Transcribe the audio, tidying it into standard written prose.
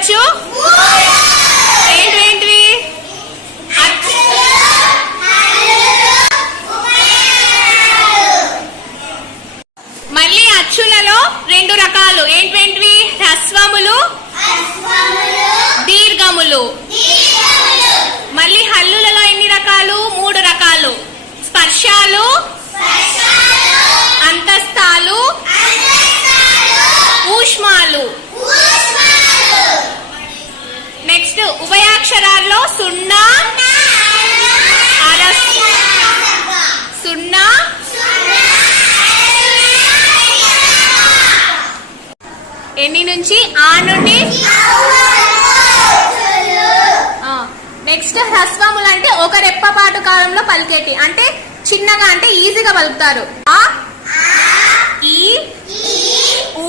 చెప్పచ్చు? ఏంటివి? మళ్ళీ అచ్చులలో 2 రకాలు ఏంటివి? హ్రస్వములు, దీర్ఘములు. మళ్ళీ హల్లులలో ఎన్ని రకాలు? 3 రకాలు. స్పర్శాలు, అంతస్తాలు, ఊష్మాలు. నెక్స్ట్ ఉభయాక్షరాల్లో సున్నా, సున్నా, ఎన్ని నుంచి? ఆ నుండి. నెక్స్ట్ హ్రస్వములు అంటే ఒక రెప్పపాటు కాలంలో పలికేటి, అంటే చిన్నగా, అంటే ఈజీగా పలుకుతారు. ఆ, ఈ, ఊ,